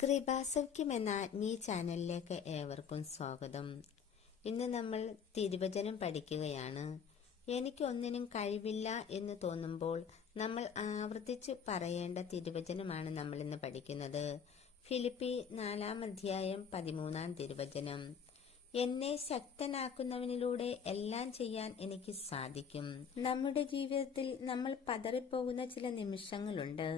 കൃപാസൗഖ്യം എന്ന ആത്മീയ ചാനലിലേക്ക് ഏവർക്കും സ്വാഗതം. ഇന്ന് നമ്മൾ തിരുവചനം പഠിക്കുകയാണ്. എനിക്കൊന്നിനും കഴിവില്ല എന്ന് തോന്നുമ്പോൾ നമ്മൾ ആവർത്തിച്ച് പറയേണ്ട തിരുവചനമാണ് നമ്മൾ ഇന്ന് പഠിക്കുന്നത്. ഫിലിപ്പി 4:13 തിരുവചനം. എന്നെ ശക്തനാക്കുന്നവനിലൂടെ എല്ലാം ചെയ്യാൻ എനിക്ക് സാധിക്കും. നമ്മുടെ ജീവിതത്തിൽ നമ്മൾ പതറിപ്പോകുന്ന ചില നിമിഷങ്ങളുണ്ട്.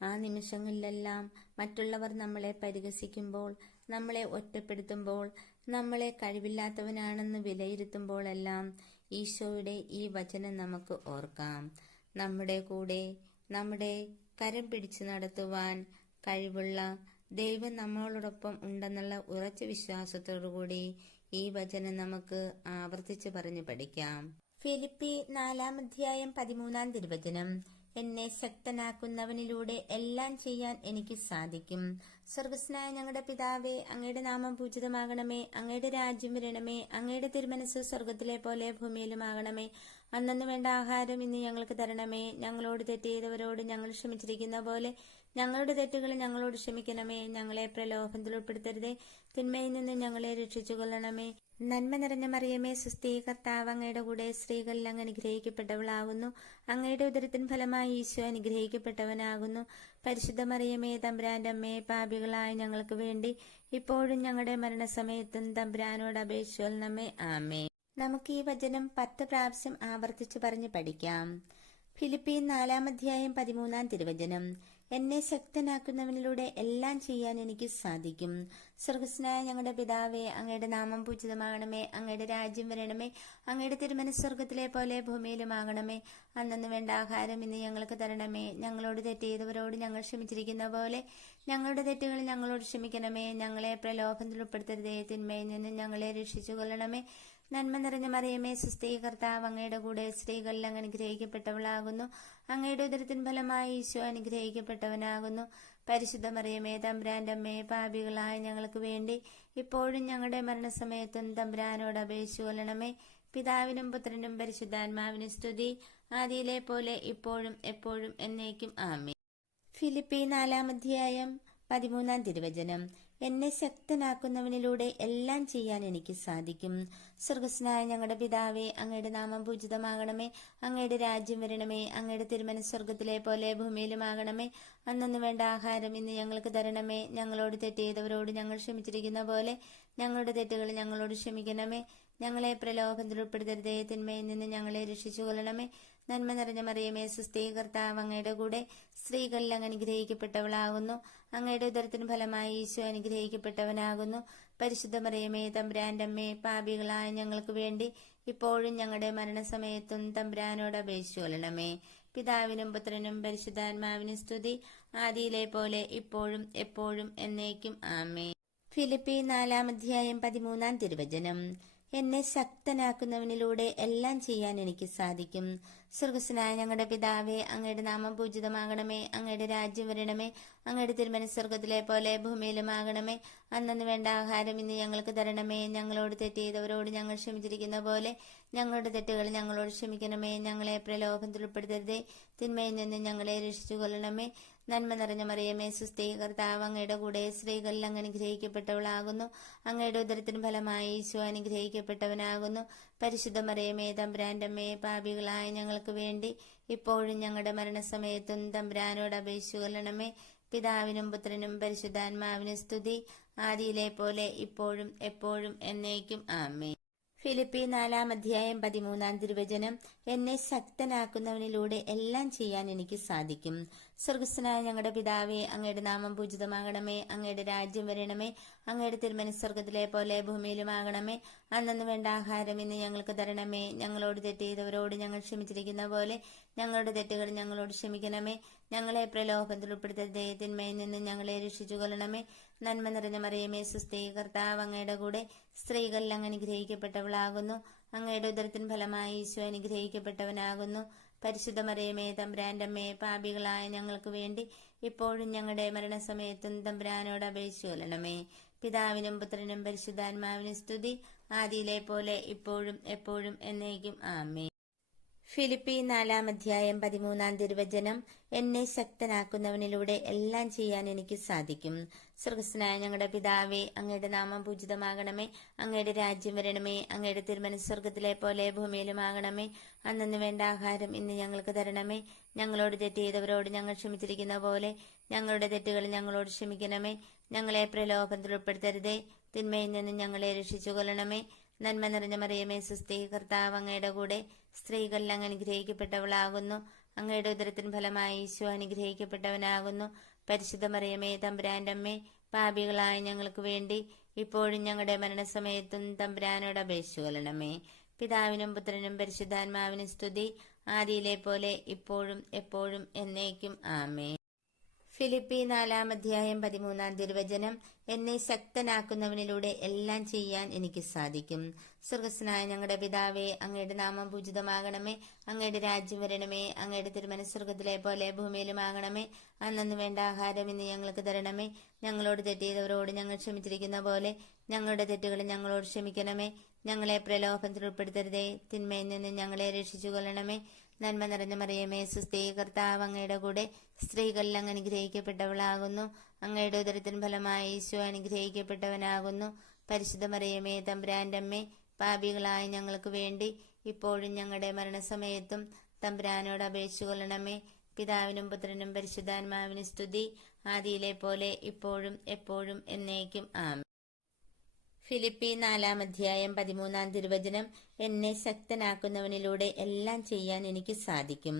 ആ നിമിഷങ്ങളിലെല്ലാം മറ്റുള്ളവർ നമ്മളെ പരിഹസിക്കുമ്പോൾ, നമ്മളെ ഒറ്റപ്പെടുത്തുമ്പോൾ, നമ്മളെ കഴിവില്ലാത്തവനാണെന്ന് വിലയിരുത്തുമ്പോഴെല്ലാം ഈശോയുടെ ഈ വചനം നമുക്ക് ഓർക്കാം. നമ്മുടെ കൂടെ, നമ്മുടെ കരം പിടിച്ചു നടത്തുവാൻ കഴിവുള്ള ദൈവം നമ്മളോടൊപ്പം ഉണ്ടെന്നുള്ള ഉറച്ച വിശ്വാസത്തോടുകൂടി ഈ വചനം നമുക്ക് ആവർത്തിച്ച് പറഞ്ഞു പഠിക്കാം. ഫിലിപ്പി 4:13 തിരുവചനം. എന്നെ ശക്തനാക്കുന്നവനിലൂടെ എല്ലാം ചെയ്യാൻ എനിക്ക് സാധിക്കും. സ്വർഗസ്നായ ഞങ്ങളുടെ പിതാവേ, അങ്ങയുടെ നാമം പൂജിതമാകണമേ. അങ്ങയുടെ രാജ്യം വരണമേ. അങ്ങയുടെ തിരുമനസ്സ് സ്വർഗത്തിലെ പോലെ ഭൂമിയിലുമാകണമേ. അന്നന്ന് വേണ്ട ആഹാരം ഇന്ന് ഞങ്ങൾക്ക് തരണമേ. ഞങ്ങളോട് തെറ്റ് ചെയ്തവരോട് ഞങ്ങൾ ക്ഷമിച്ചിരിക്കുന്ന പോലെ ഞങ്ങളുടെ തെറ്റുകൾ ഞങ്ങളോട് ക്ഷമിക്കണമേ. ഞങ്ങളെ പ്രലോഭനത്തിൽ ഉൾപ്പെടുത്തരുതേ, തിന്മയിൽ നിന്ന് ഞങ്ങളെ രക്ഷിച്ചു കൊള്ളണമേ. നന്മ നിറഞ്ഞ മറിയമേ, സുസ്ഥീ, കർത്താവ് അങ്ങയുടെ കൂടെ സ്ത്രീകളിൽ അങ്ങ് അനുഗ്രഹിക്കപ്പെട്ടവളാകുന്നു. അങ്ങയുടെ ഉദരത്തിൻ ഫലമായി ഈശോ അനുഗ്രഹിക്കപ്പെട്ടവനാകുന്നു. പരിശുദ്ധ മറിയമേ, തമ്പുരാന്റെ അമ്മേ, പാപികളായ ഞങ്ങൾക്ക് വേണ്ടി ഇപ്പോഴും ഞങ്ങളുടെ മരണസമയത്തും തമ്പുരാനോട് അപേക്ഷിച്ചുകൊള്ളണമേ. ആമേൻ. നമുക്ക് ഈ വചനം 10 പ്രാവശ്യം ആവർത്തിച്ച് പറഞ്ഞ് പഠിക്കാം. ഫിലിപ്പി 4:13 തിരുവചനം. എന്നെ ശക്തനാക്കുന്നവനിലൂടെ എല്ലാം ചെയ്യാൻ എനിക്ക് സാധിക്കും. സ്വർഗസ്നായ ഞങ്ങളുടെ പിതാവേ, അങ്ങയുടെ നാമം പൂജിതമാകണമേ. അങ്ങയുടെ രാജ്യം വരണമേ. അങ്ങയുടെ തിരുമനസ്സ് സ്വർഗത്തിലെ പോലെ ഭൂമിയിലുമാകണമേ. അന്നന്ന് വേണ്ട ആഹാരം ഇന്ന് ഞങ്ങൾക്ക് തരണമേ. ഞങ്ങളോട് തെറ്റ് ചെയ്തവരോട് ഞങ്ങൾ ക്ഷമിച്ചിരിക്കുന്ന പോലെ ഞങ്ങളുടെ തെറ്റുകൾ ഞങ്ങളോട് ക്ഷമിക്കണമേ. ഞങ്ങളെ പ്രലോഭനത്തിൽ ഉൾപ്പെടുത്തരുതേ, തിന്മയിൽ നിന്ന് ഞങ്ങളെ രക്ഷിച്ചു കൊള്ളണമേ. നന്മ നിറഞ്ഞ മറിയമേ, സുസ്ഥീ, കർത്താവ് അങ്ങയുടെ കൂടെ സ്ത്രീകളിൽ അങ്ങ് അനുഗ്രഹിക്കപ്പെട്ടവളാകുന്നു. അങ്ങയുടെ ഉദരത്തിൻ ഫലമായി ഈശോ അനുഗ്രഹിക്കപ്പെട്ടവനാകുന്നു. പരിശുദ്ധ മറിയമേ, തമ്പുരാന്റെ അമ്മേ, പാപികളായ ഞങ്ങൾക്ക് വേണ്ടി ഇപ്പോഴും ഞങ്ങളുടെ മരണസമയത്തും തമ്പുരാനോട് അപേക്ഷിച്ചു കൊള്ളണമേ. പിതാവിനും പുത്രനും പരിശുദ്ധാത്മാവിനും സ്തുതി, ആദിയിലെ പോലെ ഇപ്പോഴും എപ്പോഴും എന്നേക്കും. ആമേൻ. ഫിലിപ്പി 4:13 തിരുവചനം. എന്നെ ശക്തനാക്കുന്നവനിലൂടെ എല്ലാം ചെയ്യാൻ എനിക്ക് സാധിക്കും. സ്വർഗസ്നായ ഞങ്ങളുടെ പിതാവേ, അങ്ങയുടെ നാമം പൂജിതമാകണമേ. അങ്ങയുടെ രാജ്യം വരണമേ. അങ്ങയുടെ തിരുമനസ്സ് സ്വർഗത്തിലെ പോലെ ഭൂമിയിലുമാകണമേ. അന്നന്ന് വേണ്ട ആഹാരം ഇന്ന് ഞങ്ങൾക്ക് തരണമേ. ഞങ്ങളോട് തെറ്റ് ചെയ്തവരോട് ഞങ്ങൾ ക്ഷമിച്ചിരിക്കുന്ന പോലെ ഞങ്ങളുടെ തെറ്റുകൾ ഞങ്ങളോട് ക്ഷമിക്കണമേ. ഞങ്ങളെ പ്രലോഭനത്തിൽ ഉൾപ്പെടുത്തരുതേ, തിന്മയിൽ നിന്ന് ഞങ്ങളെ രക്ഷിച്ചു കൊള്ളണമേ. നന്മ നിറഞ്ഞ മറിയമേ, സുസ്ഥീ, കർത്താവ് അങ്ങയുടെ കൂടെ സ്ത്രീകളിൽ അങ്ങ് അനുഗ്രഹിക്കപ്പെട്ടവളാകുന്നു. അങ്ങയുടെ ഉദരത്തിന് ഫലമായി ഈശോ അനുഗ്രഹിക്കപ്പെട്ടവനാകുന്നു. പരിശുദ്ധ മറിയമേ, തമ്പുരാന്റെ അമ്മേ, പാപികളായ ഞങ്ങൾക്ക് വേണ്ടി ഇപ്പോഴും ഞങ്ങളുടെ മരണസമയത്തും തമ്പുരാനോട് അപേക്ഷിച്ചു കൊള്ളണമേ. പിതാവിനും പുത്രനും പരിശുദ്ധാത്മാവിനും സ്തുതി, ആദിയിലെ പോലെ ഇപ്പോഴും എപ്പോഴും എന്നേക്കും. ആമേൻ. ഫിലിപ്പി 4:13 തിരുവചനം. എന്നെ ശക്തനാക്കുന്നവനിലൂടെ എല്ലാം ചെയ്യാൻ എനിക്ക് സാധിക്കും. സ്വർഗസ്നായ ഞങ്ങളുടെ പിതാവേ, അങ്ങയുടെ നാമം പൂജിതമാകണമേ. അങ്ങയുടെ രാജ്യം വരണമേ. അങ്ങയുടെ തിരുമനസ്സ് സ്വർഗത്തിലെ പോലെ ഭൂമിയിലുമാകണമേ. അന്നന്ന് വേണ്ട ആഹാരം ഇന്ന് ഞങ്ങൾക്ക് തരണമേ. ഞങ്ങളോട് തെറ്റ് ചെയ്തവരോട് ഞങ്ങൾ ക്ഷമിച്ചിരിക്കുന്ന പോലെ ഞങ്ങളുടെ തെറ്റുകൾ ഞങ്ങളോട് ക്ഷമിക്കണമേ. ഞങ്ങളെ പ്രലോഭനത്തിൽ ഉൾപ്പെടുത്തരുതേ, തിന്മയിൽ നിന്ന് ഞങ്ങളെ രക്ഷിച്ചു കൊള്ളണമേ. നന്മ നിറഞ്ഞ മറിയമേ, സുസ്ഥീ, കർത്താവ് അങ്ങയുടെ കൂടെ സ്ത്രീകളിൽ അങ്ങ് അനുഗ്രഹിക്കപ്പെട്ടവളാകുന്നു. അങ്ങയുടെ ഉദരത്തിന് ഫലമായി ഈശോ അനുഗ്രഹിക്കപ്പെട്ടവനാകുന്നു. പരിശുദ്ധ മറിയമേ, തമ്പുരാന്റെ അമ്മേ, പാപികളായ ഞങ്ങൾക്ക് വേണ്ടി ഇപ്പോഴും ഞങ്ങളുടെ മരണസമയത്തും തമ്പുരാനോട് അപേക്ഷിച്ചു കൊള്ളണമേ. പിതാവിനും പുത്രനും പരിശുദ്ധാത്മാവിനും സ്തുതി, ആദിയിലെ പോലെ ഇപ്പോഴും എപ്പോഴും എന്നേക്കും. ആമേൻ. ഫിലിപ്പി 4:13 തിരുവചനം. എന്നെ ശക്തനാക്കുന്നവനിലൂടെ എല്ലാം ചെയ്യാൻ എനിക്ക് സാധിക്കും. സ്വർഗസ്നായ ഞങ്ങളുടെ പിതാവേ, അങ്ങയുടെ നാമം പൂജിതമാകണമേ. അങ്ങയുടെ രാജ്യം വരണമേ. അങ്ങയുടെ തിരുമനസ്സ് സ്വർഗത്തിലെ പോലെ ഭൂമിയിലുമാകണമേ. അന്നന്ന് വേണ്ട ആഹാരം ഇന്ന് ഞങ്ങൾക്ക് തരണമേ. ഞങ്ങളോട് തെറ്റ് ചെയ്തവരോട് ഞങ്ങൾ ക്ഷമിച്ചിരിക്കുന്ന പോലെ ഞങ്ങളുടെ തെറ്റുകൾ ഞങ്ങളോട് ക്ഷമിക്കണമേ. ഞങ്ങളെ പ്രലോഭനത്തിൽ ഉൾപ്പെടുത്തരുതേ, തിന്മയിൽ നിന്ന് ഞങ്ങളെ രക്ഷിച്ചു കൊള്ളണമേ. നന്മ നിറഞ്ഞ മറിയമേ, സുസ്ഥീ, കർത്താവ് അങ്ങയുടെ കൂടെ സ്ത്രീകളിൽ അങ്ങ് അനുഗ്രഹിക്കപ്പെട്ടവളാകുന്നു. അങ്ങയുടെ ഉദരത്തിൻ ഫലമായി ഈശോ അനുഗ്രഹിക്കപ്പെട്ടവനാകുന്നു. പരിശുദ്ധ മറിയമേ, തമ്പുരാന്റെ അമ്മേ, പാപികളായ ഞങ്ങൾക്ക് വേണ്ടി ഇപ്പോഴും ഞങ്ങളുടെ മരണസമയത്തും തമ്പുരാനോട് അപേക്ഷിച്ചു കൊള്ളണമേ. പിതാവിനും പുത്രനും പരിശുദ്ധാത്മാവിനും സ്തുതി, ആദിയിലെ പോലെ ഇപ്പോഴും എപ്പോഴും എന്നേക്കും. ആമേൻ. ഫിലിപ്പി 4-13 തിരുവചനം. എന്നെ ശക്തനാക്കുന്നവനിലൂടെ എല്ലാം ചെയ്യാൻ എനിക്ക് സാധിക്കും. സ്വർഗസ്ഥനായ ഞങ്ങളുടെ പിതാവേ, അങ്ങയുടെ നാമം പൂജിതമാകണമേ. അങ്ങയുടെ രാജ്യം വരണമേ. അങ്ങയുടെ തിരുമനസ്സ് സ്വർഗത്തിലെ പോലെ ഭൂമിയിലുമാകണമേ. അന്നന്ന് വേണ്ട ആഹാരം ഇന്ന് ഞങ്ങൾക്ക് തരണമേ. ഞങ്ങളോട് തെറ്റ് ചെയ്തവരോട് ഞങ്ങൾ ക്ഷമിച്ചിരിക്കുന്ന പോലെ ഞങ്ങളുടെ തെറ്റുകൾ ഞങ്ങളോട് ക്ഷമിക്കണമേ. ഞങ്ങളെ പ്രലോഭനത്തിൽ ഉൾപ്പെടുത്തരുതേ, തിന്മയിൽ നിന്ന് ഞങ്ങളെ രക്ഷിച്ചു കൊള്ളണമേ. നന്മ നിറഞ്ഞ മറിയമേ, സുസ്ഥി, കർത്താവ് അങ്ങയുടെ കൂടെ സ്ത്രീകളിൽ അങ്ങ് അനുഗ്രഹിക്കപ്പെട്ടവളാകുന്നു. അങ്ങയുടെ ഉദരത്തിൻ ഫലമായി ഈശോ അനുഗ്രഹിക്കപ്പെട്ടവനാകുന്നു. പരിശുദ്ധ മറിയമേ, തമ്പുരാന്റെ അമ്മേ, പാപികളായ ഞങ്ങൾക്ക് വേണ്ടി ഇപ്പോഴും ഞങ്ങളുടെ മരണസമയത്തും തമ്പുരാനോട് അപേക്ഷിച്ചു കൊള്ളണമേ. പിതാവിനും പുത്രനും പരിശുദ്ധാത്മാവിനും സ്തുതി, ആദിയിലെ പോലെ ഇപ്പോഴും എപ്പോഴും എന്നേക്കും. ആമേൻ. ഫിലിപ്പി 4-13 തിരുവചനം. എന്നെ ശക്തനാക്കുന്നവനിലൂടെ എല്ലാം ചെയ്യാൻ എനിക്ക് സാധിക്കും. സ്വർഗസ്ഥനായ ഞങ്ങളുടെ പിതാവേ, അങ്ങയുടെ നാമം പൂജിതമാകണമേ. അങ്ങയുടെ രാജ്യം വരണമേ. അങ്ങയുടെ തിരുമനസ്സ് സ്വർഗത്തിലെ പോലെ ഭൂമിയിലുമാകണമേ. അന്നന്ന് വേണ്ട ആഹാരം ഇന്ന് ഞങ്ങൾക്ക് തരണമേ. ഞങ്ങളോട് തെറ്റ് ചെയ്തവരോട് ഞങ്ങൾ ക്ഷമിച്ചിരിക്കുന്ന പോലെ ഞങ്ങളുടെ തെറ്റുകൾ ഞങ്ങളോട് ക്ഷമിക്കണമേ. ഞങ്ങളെ പ്രലോഭനത്തിൽ ഉൾപ്പെടുത്തരുതേ, തിന്മയിൽ നിന്ന് ഞങ്ങളെ രക്ഷിച്ചു കൊള്ളണമേ. നന്മ നിറഞ്ഞ മറിയമേ, സുസ്ഥി, കർത്താവ് അങ്ങയുടെ കൂടെ സ്ത്രീകളിൽ അങ്ങ് അനുഗ്രഹിക്കപ്പെട്ടവളാകുന്നു. അങ്ങയുടെ ഉദരത്തിൻ ഫലമായി ഈശോ അനുഗ്രഹിക്കപ്പെട്ടവനാകുന്നു. പരിശുദ്ധ മറിയമേ, തമ്പുരാന്റെ അമ്മേ, പാപികളായ ഞങ്ങൾക്ക് വേണ്ടി ഇപ്പോഴും ഞങ്ങളുടെ മരണസമയത്തും തമ്പുരാനോട് അപേക്ഷിച്ചു കൊള്ളണമേ. പിതാവിനും പുത്രനും പരിശുദ്ധാത്മാവിനും സ്തുതി, ആദിയിലെ പോലെ ഇപ്പോഴും എപ്പോഴും എന്നേക്കും. ആമേൻ. ഫിലിപ്പി 4-13 തിരുവചനം. എന്നെ ശക്തനാക്കുന്നവനിലൂടെ എല്ലാം ചെയ്യാൻ എനിക്ക് സാധിക്കും.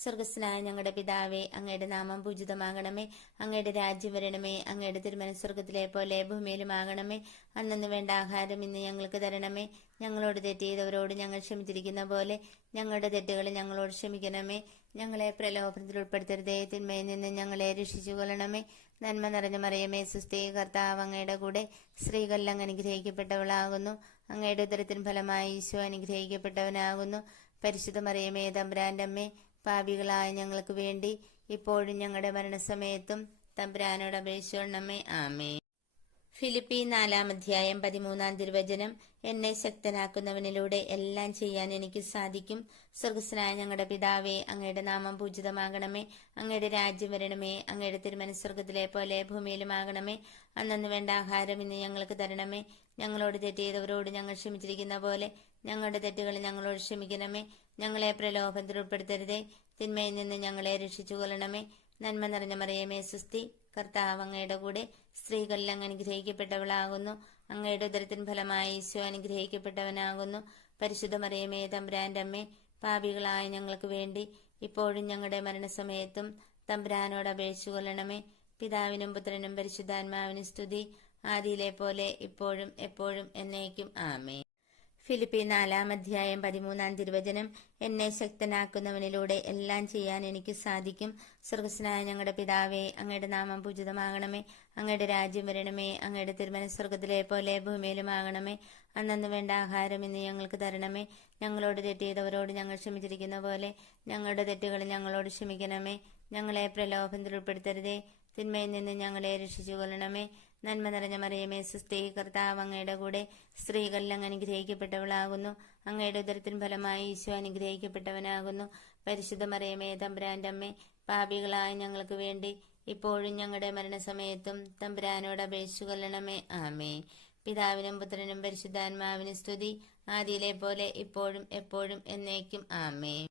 സ്വർഗസ്ഥനായ ഞങ്ങളുടെ പിതാവേ, അങ്ങയുടെ നാമം പൂജിതമാകണമേ. അങ്ങയുടെ രാജ്യം വരണമേ. അങ്ങയുടെ തിരുമനസ്സ് സ്വർഗത്തിലെ പോലെ ഭൂമിയിലുമാകണമേ. അന്നന്ന് വേണ്ട ആഹാരം ഇന്ന് ഞങ്ങൾക്ക് തരണമേ. ഞങ്ങളോട് തെറ്റ് ചെയ്തവരോട് ഞങ്ങൾ ക്ഷമിച്ചിരിക്കുന്ന പോലെ ഞങ്ങളുടെ തെറ്റുകൾ ഞങ്ങളോട് ക്ഷമിക്കണമേ. ഞങ്ങളെ പ്രലോഭനത്തിൽ ഉൾപ്പെടുത്തരുതേ, തിന്മയിൽ നിന്ന് ഞങ്ങളെ രക്ഷിച്ചു കൊള്ളണമേ. നന്മ നിറഞ്ഞ മറിയമേ, സുസ്ഥി, കർത്താവ് അങ്ങയുടെ കൂടെ സ്ത്രീകളിൽ അങ്ങ് അനുഗ്രഹിക്കപ്പെട്ടവളാകുന്നു. അങ്ങയുടെ ഉദരത്തിൻ ഫലമായി ഈശോ അനുഗ്രഹിക്കപ്പെട്ടവനാകുന്നു. പരിശുദ്ധ മറിയമേ, തമ്പുരാന്റെ അമ്മേ, പാപികളായ ഞങ്ങൾക്ക് വേണ്ടി ഇപ്പോഴും ഞങ്ങളുടെ മരണസമയത്തും തമ്പുരാനോട് അപേക്ഷിച്ചോണമേ. ആമേൻ. ഫിലിപ്പി 4-13 തിരുവചനം. എന്നെ ശക്തനാക്കുന്നവനിലൂടെ എല്ലാം ചെയ്യാൻ എനിക്ക് സാധിക്കും. സ്വർഗസ്ഥനായ ഞങ്ങളുടെ പിതാവേ, അങ്ങയുടെ നാമം പൂജിതമാകണമേ. അങ്ങയുടെ രാജ്യം വരണമേ. അങ്ങയുടെ തിരുമനസ്സ് സ്വർഗത്തിലെ പോലെ ഭൂമിയിലുമാകണമേ. അന്നന്ന് വേണ്ട ആഹാരം ഇന്ന് ഞങ്ങൾക്ക് തരണമേ. ഞങ്ങളോട് തെറ്റ് ചെയ്തവരോട് ഞങ്ങൾ ക്ഷമിച്ചിരിക്കുന്ന പോലെ ഞങ്ങളുടെ തെറ്റുകൾ ഞങ്ങളോട് ക്ഷമിക്കണമേ. ഞങ്ങളെ പ്രലോഭനത്തിൽ ഉൾപ്പെടുത്തരുതേ, തിന്മയിൽ നിന്ന് ഞങ്ങളെ രക്ഷിച്ചു കൊള്ളണമേ. നന്മ നിറഞ്ഞ മറിയമേ, സുസ്ഥി, കർത്താവ് അങ്ങയുടെ കൂടെ സ്ത്രീകളിൽ അങ്ങ് അനുഗ്രഹിക്കപ്പെട്ടവളാകുന്നു. അങ്ങയുടെ ഉദരത്തിൻ ഫലമായി ഈശോ അനുഗ്രഹിക്കപ്പെട്ടവനാകുന്നു. പരിശുദ്ധ മറിയമേ, തമ്പുരാന്റെ അമ്മേ, പാപികളായ ഞങ്ങൾക്ക് വേണ്ടി ഇപ്പോഴും ഞങ്ങളുടെ മരണസമയത്തും തമ്പുരാനോട് അപേക്ഷിച്ചു കൊള്ളണമേ. പിതാവിനും പുത്രനും പരിശുദ്ധാത്മാവിനും സ്തുതി, ആദിയിലെ പോലെ ഇപ്പോഴും എപ്പോഴും എന്നേക്കും. ആമേൻ. ഫിലിപ്പി 4-13 തിരുവചനം. എന്നെ ശക്തനാക്കുന്നവനിലൂടെ എല്ലാം ചെയ്യാൻ എനിക്ക് സാധിക്കും. സ്വർഗസ്ഥനായ ഞങ്ങളുടെ പിതാവേ, അങ്ങയുടെ നാമം പൂജിതമാകണമേ. അങ്ങയുടെ രാജ്യം വരണമേ. അങ്ങയുടെ തിരുമനസ്സ് സ്വർഗത്തിലെ പോലെ ഭൂമിയിലുമാകണമേ. അന്നന്ന് വേണ്ട ആഹാരം ഇന്ന് ഞങ്ങൾക്ക് തരണമേ. ഞങ്ങളോട് തെറ്റ് ചെയ്തവരോട് ഞങ്ങൾ ക്ഷമിച്ചിരിക്കുന്ന പോലെ ഞങ്ങളുടെ തെറ്റുകൾ ഞങ്ങളോട് ക്ഷമിക്കണമേ. ഞങ്ങളെ പ്രലോഭനത്തിൽ ഉൾപ്പെടുത്തരുതേ, തിന്മയിൽ നിന്ന് ഞങ്ങളെ രക്ഷിച്ചു കൊള്ളണമേ. നന്മ നിറഞ്ഞ മറിയമേ, സുസ്ഥി, കർത്താവ് അങ്ങയുടെ കൂടെ സ്ത്രീകളിൽ അങ്ങ് അനുഗ്രഹിക്കപ്പെട്ടവളാകുന്നു. അങ്ങയുടെ ഉദരത്തിൻ ഫലമായി ഈശോ അനുഗ്രഹിക്കപ്പെട്ടവനാകുന്നു. പരിശുദ്ധ മറിയമേ, തമ്പുരാന്റെ അമ്മേ, പാപികളായ ഞങ്ങൾക്ക് വേണ്ടി ഇപ്പോഴും ഞങ്ങളുടെ മരണസമയത്തും തമ്പുരാനോട് അപേക്ഷിച്ചു കൊള്ളണമേ. ആമേൻ. പിതാവിനും പുത്രനും പരിശുദ്ധാത്മാവിനും സ്തുതി, ആദിയിലെ പോലെ ഇപ്പോഴും എപ്പോഴും എന്നേക്കും. ആമേൻ.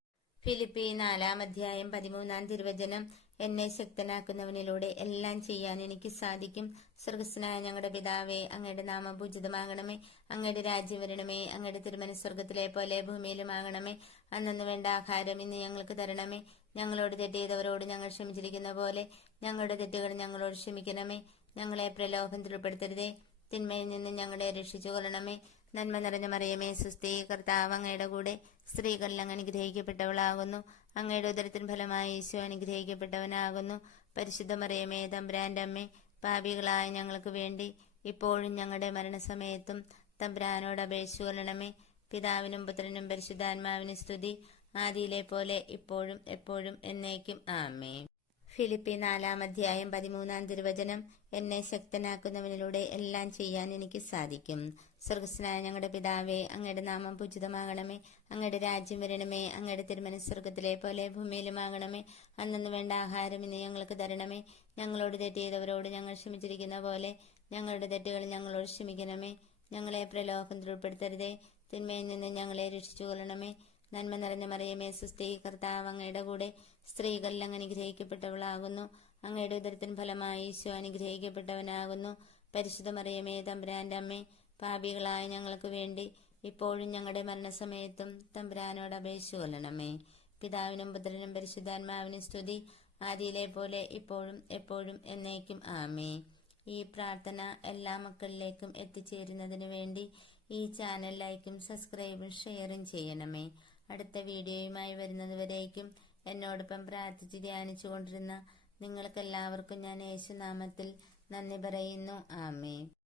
ഫിലിപ്പി 4-13 തിരുവചനം. എന്നെ ശക്തനാക്കുന്നവനിലൂടെ എല്ലാം ചെയ്യാൻ എനിക്ക് സാധിക്കും. സ്വർഗസ്ഥനായ ഞങ്ങളുടെ പിതാവേ, അങ്ങയുടെ നാമം പൂജിതമാകണമേ. അങ്ങയുടെ രാജ്യം വരണമേ. അങ്ങയുടെ തിരുമനസ്സ് സ്വർഗത്തിലെ പോലെ ഭൂമിയിലുമാകണമേ. അന്നന്ന് വേണ്ട ആഹാരം ഇന്ന് ഞങ്ങൾക്ക് തരണമേ. ഞങ്ങളോട് തെറ്റ് ചെയ്തവരോട് ഞങ്ങൾ ക്ഷമിച്ചിരിക്കുന്ന പോലെ ഞങ്ങളുടെ തെറ്റുകൾ ഞങ്ങളോട് ക്ഷമിക്കണമേ. ഞങ്ങളെ പ്രലോഭനത്തിൽ ഉൾപ്പെടുത്തരുതേ, തിന്മയിൽ നിന്ന് ഞങ്ങളെ രക്ഷിച്ചു കൊള്ളണമേ. നന്മ നിറഞ്ഞ മറിയമേ, സുസ്ഥി, കർത്താവ് അങ്ങയുടെ കൂടെ സ്ത്രീകളിൽ അങ്ങ് അനുഗ്രഹിക്കപ്പെട്ടവളാകുന്നു. അങ്ങയുടെ ഉദരത്തിൻ ഫലമായി ഈശോ അനുഗ്രഹിക്കപ്പെട്ടവനാകുന്നു. പരിശുദ്ധ മറിയമേ, തമ്പുരാന്റെ അമ്മേ, പാപികളായ ഞങ്ങൾക്ക് വേണ്ടി ഇപ്പോഴും ഞങ്ങളുടെ മരണസമയത്തും തമ്പുരാനോട് അപേക്ഷിച്ചു കൊള്ളണമേ. പിതാവിനും പുത്രനും പരിശുദ്ധാത്മാവിനും സ്തുതി, ആദിയിലെ പോലെ ഇപ്പോഴും എപ്പോഴും എന്നേക്കും. ആമേൻ. ഫിലിപ്പി 4-ാം അധ്യായം 13-ാം തിരുവചനം. എന്നെ ശക്തനാക്കുന്നവനിലൂടെ എല്ലാം ചെയ്യാൻ എനിക്ക് സാധിക്കും. സ്വർഗസ്നായ ഞങ്ങളുടെ പിതാവേ, അങ്ങയുടെ നാമം പൂജിതമാകണമേ. അങ്ങയുടെ രാജ്യം വരണമേ. അങ്ങയുടെ തിരുമനസ്സ് സ്വർഗത്തിലെ പോലെ ഭൂമിയിലുമാകണമേ. അന്നു വേണ്ട ആഹാരം ഇന്ന് ഞങ്ങൾക്ക് തരണമേ. ഞങ്ങളോട് തെറ്റ് ചെയ്തവരോട് ഞങ്ങൾ ക്ഷമിച്ചിരിക്കുന്ന പോലെ ഞങ്ങളുടെ തെറ്റുകൾ ഞങ്ങളോട് ക്ഷമിക്കണമേ. ഞങ്ങളെ പ്രലോഭനത്തിൽ ഉൾപ്പെടുത്തരുതേ, തിന്മയിൽ നിന്ന് ഞങ്ങളെ രക്ഷിച്ചു കൊള്ളണമേ. നന്മ നിറഞ്ഞ മറിയമേ, സുസ്ഥി, കർത്താവ് അങ്ങയുടെ കൂടെ സ്ത്രീകളിൽ അങ്ങ് അനുഗ്രഹിക്കപ്പെട്ടവളാകുന്നു. അങ്ങയുടെ ഉദരത്തിൻ ഫലമായി ഈശോ അനുഗ്രഹിക്കപ്പെട്ടവനാകുന്നു. പരിശുദ്ധ മറിയമേ, തമ്പുരാന്റെ അമ്മേ, പാപികളായ ഞങ്ങൾക്ക് വേണ്ടി ഇപ്പോഴും ഞങ്ങളുടെ മരണസമയത്തും തമ്പുരാനോട് അപേക്ഷിച്ചു കൊള്ളണമേ. പിതാവിനും പുത്രനും പരിശുദ്ധാത്മാവിനും സ്തുതി, ആദിയിലെ പോലെ ഇപ്പോഴും എപ്പോഴും എന്നേക്കും ആമേ. ഈ പ്രാർത്ഥന എല്ലാ മക്കളിലേക്കും എത്തിച്ചേരുന്നതിന് വേണ്ടി ഈ ചാനൽ ലൈക്കും സബ്സ്ക്രൈബും ഷെയറും ചെയ്യണമേ. അടുത്ത വീഡിയോയുമായി വരുന്നതുവരേക്കും എന്നോടൊപ്പം പ്രാർത്ഥിച്ച് ധ്യാനിച്ചു കൊണ്ടിരുന്ന നിങ്ങൾക്കെല്ലാവർക്കും ഞാൻ യേശുനാമത്തിൽ നന്ദി പറയുന്നു. ആമേ.